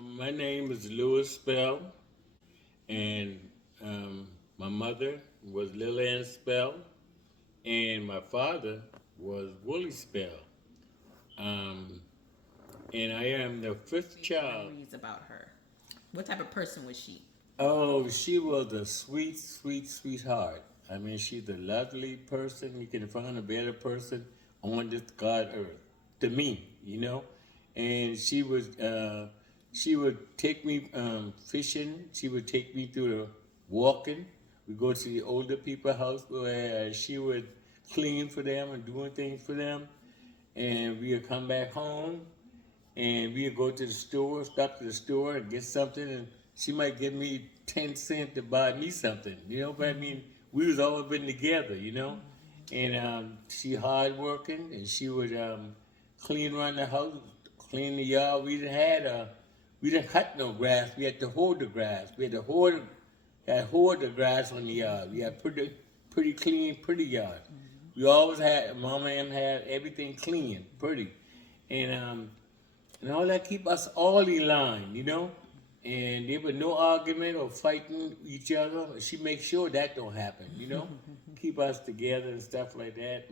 My name is Louis Spell, and um, my mother was Lillian Spell, and my father was Willie Spell. Um, and I am the fifth child. Memories about her. What type of person was she? Oh, she was a sweet, sweet, sweetheart. I mean, she's a lovely person. You can find a better person on this God earth to me, you know. And she would take me fishing. She would take me through the walking. We go to the older people's house where she would clean for them and doing things for them. And we would come back home and we'd go to the store, stop at the store and get something, and she might give me 10 cents to buy me something, you know. But I mean, we was always been together, you know. And she hard working, and she would clean around the house, clean the yard. We didn't cut no grass. We had to hold the grass. We had hoard the grass on the yard. We had pretty clean, pretty yard. We always had Mama and them had everything clean, pretty, and and all that keep us all in line, you know. And there was no argument or fighting each other. She makes sure that don't happen, you know. Keep us together and stuff like that.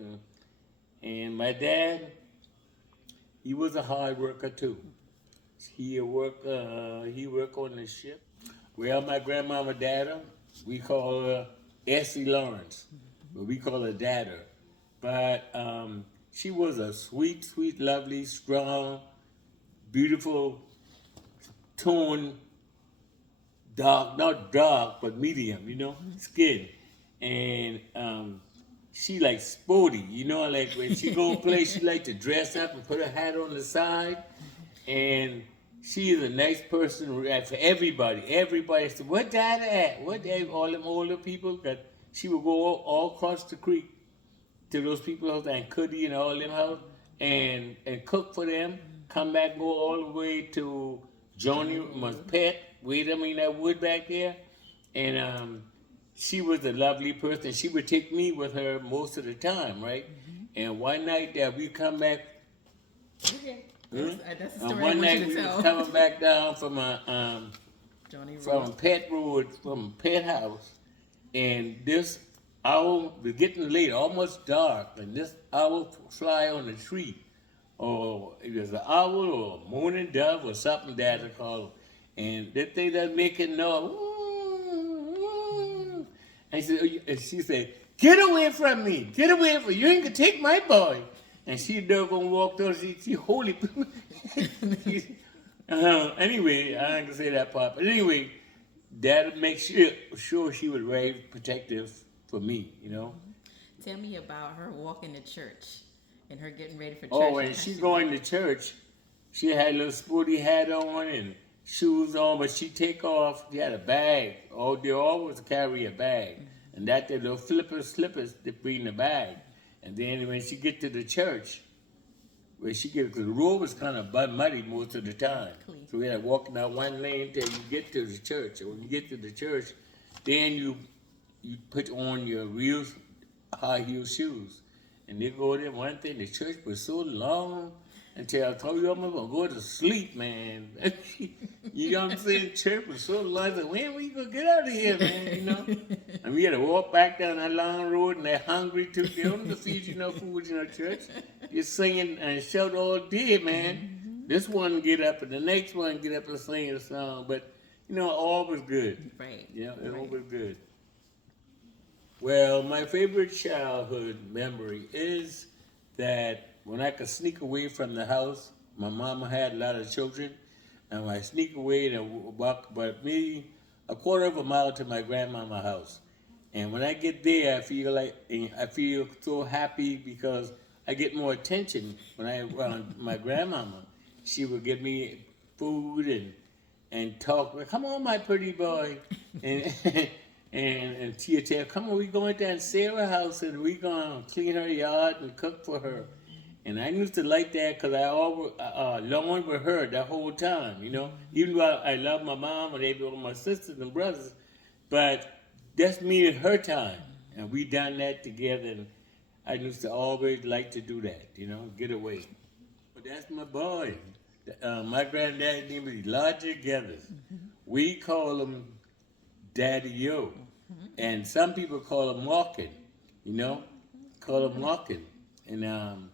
And my dad, he was a hard worker too. He work on the ship. Well, my grandmama Dada, we call her Essie Lawrence, but we call her Dada. But she was a sweet, sweet, lovely, strong, beautiful tone, dark, not dark, but medium, you know, skin. And she like sporty, you know, like when she go play, she like to dress up and put her hat on the side. And she is a nice person for everybody. Everybody said, "What dad at? What dad?" All them older people, that she would go all across the creek to those people's house and Cuddy and all them house and cook for them. Come back, go all the way to Johnny my pet. Wait, I mean that wood back there, and she was a lovely person. She would take me with her most of the time, right? And one night that we come back, Okay. That's a and story I one want you night to we was tell. coming back down Johnny from Road. Pet Road, from Pet House, and this owl was getting late, almost dark, and this owl fly on a tree, or it was an owl or a mourning dove or something that I call them, and that thing that making noise, and she said, "Get away from me! Get away from me! You ain't gonna take my boy!" And she dug gonna walk through. She holy. Anyway, I ain't gonna say that part, but anyway, that makes sure she was very protective for me, you know. Tell me about her walking to church and her getting ready for Oh, church and when how she she going walked. to church, she had a little sporty hat on and shoes on, but she take off. She had a bag. Oh, they always carry a bag, and that the little slippers that bring the bag. And then when she get to the church, where she get, because the road was kind of muddy most of the time, Clean. so we had to walk down one lane till you get to the church. And when you get to the church, then you put on your real high heel shoes. And they go there. One thing, the church was so long until I told you I'm gonna go to sleep, man. You know what I'm saying? Church was so long. I said, when we gonna get out of here, man? You know? And we had to walk back down that long road, and they're hungry too. They don't feed you no food in the church. You're singing and shout all day, man. This one get up, and the next one get up and sing a song. But you know, all was good. Right. You know, it all Right. was good. Well, my favorite childhood memory is that when I could sneak away from the house, my mama had a lot of children, and I sneak away and walk about maybe a quarter of a mile to my grandmama's house. And when I get there, I feel so happy because I get more attention when I around my grandmama. She would give me food and talk. Come on, my pretty boy, and and she'd tell, come on, we going down Sarah's house and we gonna clean her yard and cook for her. And I used to like that because I always longed with her the whole time, you know. Even though I love my mom and they were my sisters and brothers, but that's me and her time, and we done that together. And I used to always like to do that, you know, get away. But that's my boy. My granddad's name is Elijah Gathers. We call him Daddy Yo. And some people call him Markin, you know, call him Markin. And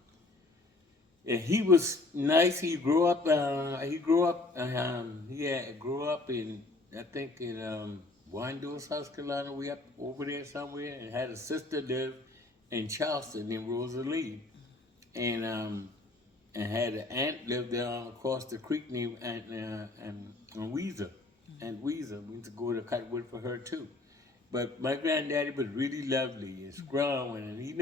he was nice. He grew up. Grew up in, I think, in Wyandotte, South Carolina. We up over there somewhere, and had a sister live in Charleston named Rosalie, and had an aunt lived down across the creek named Aunt Weezer. Aunt Weezer. We used to go to cut wood for her too. But my granddaddy was really lovely and strong, and he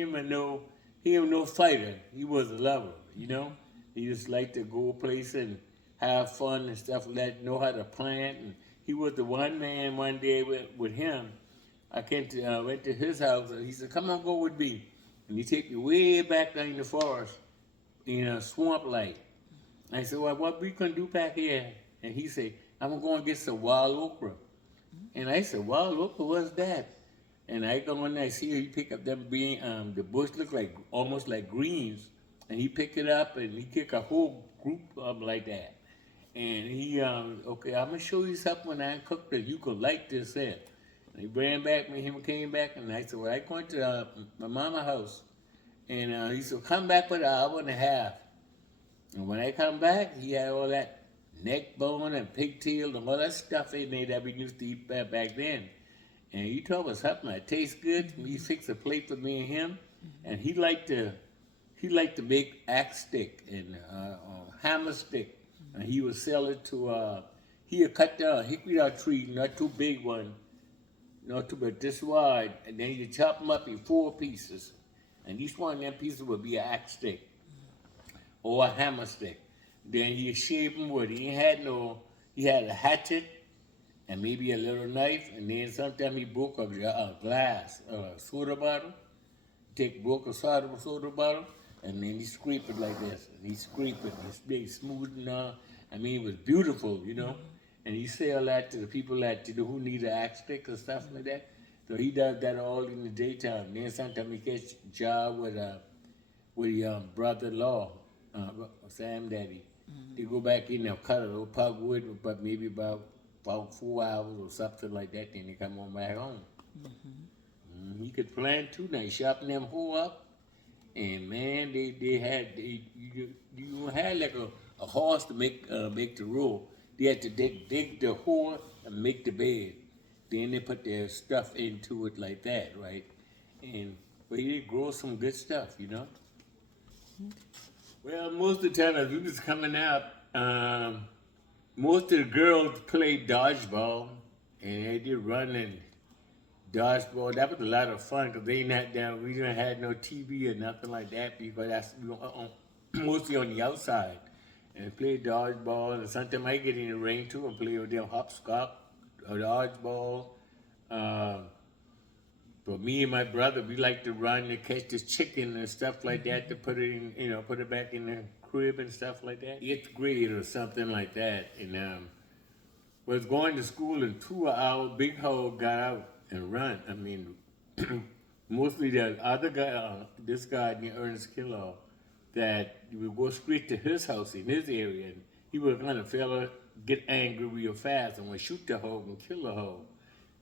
ain't no fighter. He was a lover, you know. He just liked to go place and have fun and stuff like that. Know how to plant. And he was the one man one day with him. Went to his house, and he said, "Come on, go with me." And he take me way back down in the forest, in a swamp light. I said, "Well, what we gonna do back here?" And he said, "I'm gonna go and get some wild okra." And I said, "Wow, look, what's that?" And I go in there, I see he pick up them bean, the bush look like almost like greens, and he pick it up and he kick a whole group up like that. And he, okay, I'm gonna show you something when I cook that you could like this in. And he ran back, me and him came back, and I said, "Well, I going to my mama house," and he said, "Come back with an hour and a half." And when I come back, he had all that neck bone and pigtail and all that stuff in there that we used to eat back then. And he told us something that tastes good. He fixed a plate for me and him, and he liked to make axe stick and hammer stick, and he would sell it to. He would cut down a hickory nut tree, not too big one, not too but this wide, and then he'd chop them up in 4 pieces, and each one of them pieces would be an axe stick or a hammer stick. Then he shaved them with. He had a hatchet and maybe a little knife, and then sometimes he broke a glass, soda bottle. Broke a soda bottle, and then he scrape it like this. And he scrape it, and it's big, smooth, and I mean, it was beautiful, you know. And he sell that to the people that who need an axe stick or stuff like that. So he does that all in the daytime. Then sometimes he gets a job with brother-in-law, Sam Daddy. They go back in there, cut a little pugwood, but maybe about 4 hours or something like that. Then they come on back home. He could plant too. Now he sharpen them hoe up, and man, you had like a horse to make the row. They had to dig the hole and make the bed. Then they put their stuff into it like that, right? But he did grow some good stuff, you know. Well, most of the time as we was coming out, most of the girls played dodgeball, and they did run and dodgeball. That was a lot of fun because we didn't have no TV or nothing like that because we were mostly on the outside and play dodgeball. And sometimes I get in the rain too and play with them hopscotch or dodgeball. But me and my brother, we like to run and catch this chicken and stuff like that to put it back in the crib and stuff like that. 8th grade or something like that. And was going to school and 2 hours, Big Hole got out and run. I mean, mostly the other guy, this guy named Ernest Kellogg, that you would go straight to his house in his area, and he was kind of fella get angry real fast and would shoot the hoe and kill the hoe.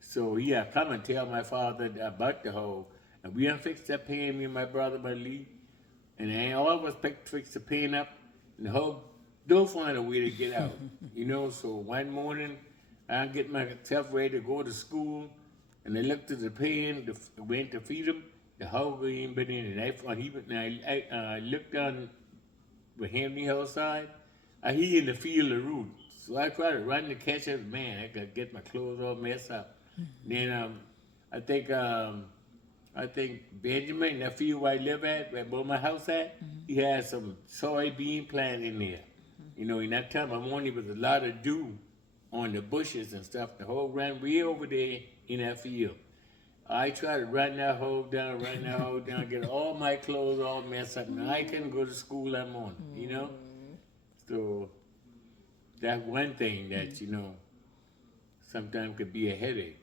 So he had come and tell my father about the hoe, and we unfixed that pain, me and my brother, my Lee, and I all of us fixed the pain up, and the hoe don't find a way to get out, you know. So one morning, I get myself ready to go to school, and I looked at the pan, went to feed him. The hoe ain't been in it. I looked down behind the hillside. He in the field of root. So I tried to run to catch him. Man, I could get my clothes all messed up. Then I think Benjamin, that field where I live at, where my house at, he had some soybean plant in there. You know, in that time of morning, there was a lot of dew on the bushes and stuff. The hoe ran way over there in that field. I tried to run that hoe down, get all my clothes all messed up, and I couldn't go to school that morning, you know? So that's one thing that, you know, sometimes could be a headache.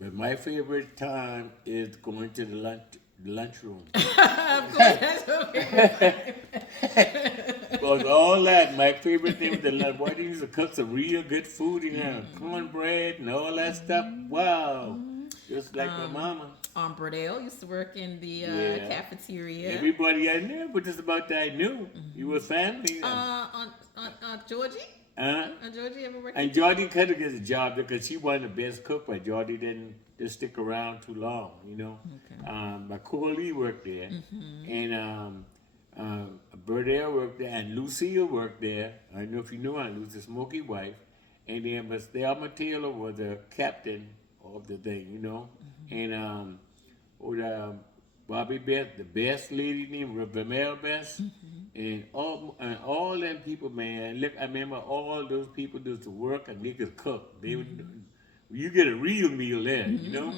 But my favorite time is going to the lunchroom. Of course, that's your favorite. Because all that, my favorite thing with the lunch, boy, they used to cook some real good food in there, cornbread and all that stuff. Wow. Just like my mama. Brodell used to work in the Yeah. cafeteria. Everybody I knew, but just about that I knew. You were family. On Georgie? Georgie ever worked? And Jordy couldn't get a job because she wasn't the best cook, but Jordy didn't just stick around too long, you know. Okay. But Corley worked there, and Burdell worked there, and Lucille worked there. I don't know if you know Aunt Lucy, Smokey wife. And then, but Thelma Taylor was the captain of the thing, you know. And Bobby Beth, the best lady named Vermel Best, and all them people, man. Look, I remember all those people used to work and they could cook. They would, you get a real meal there, you know.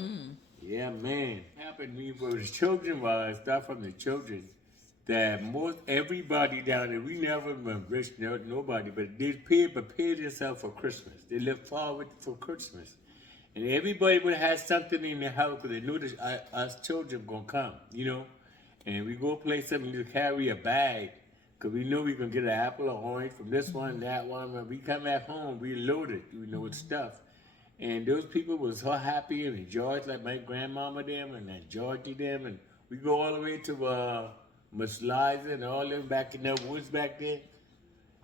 Yeah, man. Happened to me for the children was stuff from the children that most everybody down there, we never been rich, nobody, but they prepared themselves for Christmas. They look forward for Christmas. And everybody would have something in their house because they knew that us children going to come, you know. And we go play something to carry a bag because we know we going to get an apple or orange from this one, that one. When we come back home, we loaded, you know, with stuff. And those people was so happy and enjoyed, like my grandmama them and Georgie them. And we go all the way to Miss Liza and all them back in the woods back there.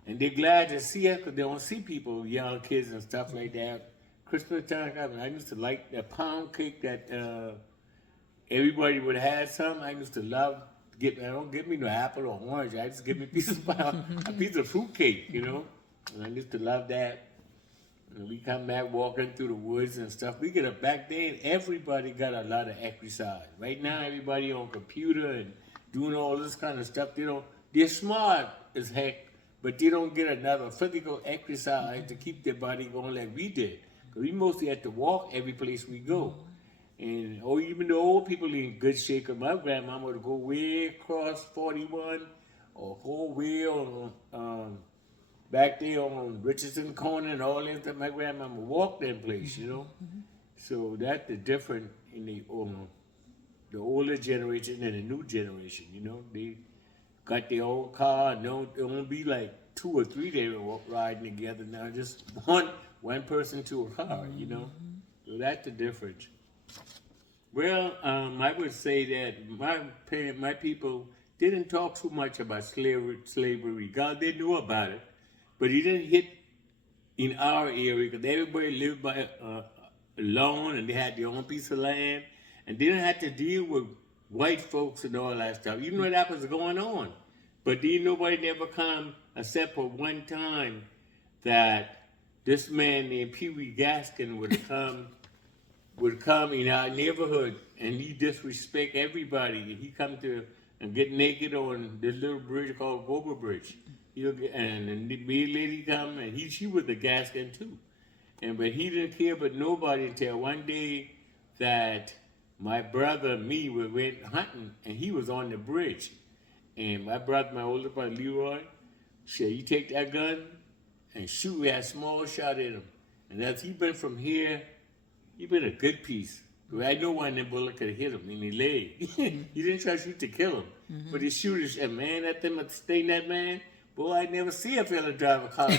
And they're glad to see us because they don't see people, young kids and stuff like that. Christmas time, I used to like that pound cake that everybody would have some. I used to love don't give me no apple or orange. I just give me a piece of fruit cake, you know. And I used to love that. And we come back walking through the woods and stuff. We get up back then. Everybody got a lot of exercise. Right now, everybody on computer and doing all this kind of stuff. They're smart as heck, but they don't get another physical exercise to keep their body going like we did. Because we mostly had to walk every place we go. And even the old people in good shape. Cause my grandmama would go way across 41 or whole way on back there on Richardson Corner and all that stuff. My grandmama walked that place, you know. So that's the difference in the older generation and the new generation, you know. They got their own car and it won't be like 2 or 3 they were riding together now. Just one person to a car, you know. So that's the difference. Well, I would say that my people didn't talk too much about slavery. God, they knew about it, but it didn't hit in our area because everybody lived by alone and they had their own piece of land and they didn't have to deal with white folks and all that stuff. You know that was going on, but then nobody never come except for one time that this man named Pee Wee Gaskin would come in our neighborhood and he disrespect everybody. He come to and get naked on this little bridge called Gober Bridge. And the big lady come and she was the Gaskin too. But he didn't care about nobody until one day that my brother and me went hunting and he was on the bridge. And my older brother Leroy said, you take that gun and shoot. We had a small shot at him. And as he been from here, he been a good piece. I know one of them bullet could have hit him in the leg. He didn't try to shoot to kill him. But the shooter said, man, that thing sting that man. Boy, I never see a fella drive a car.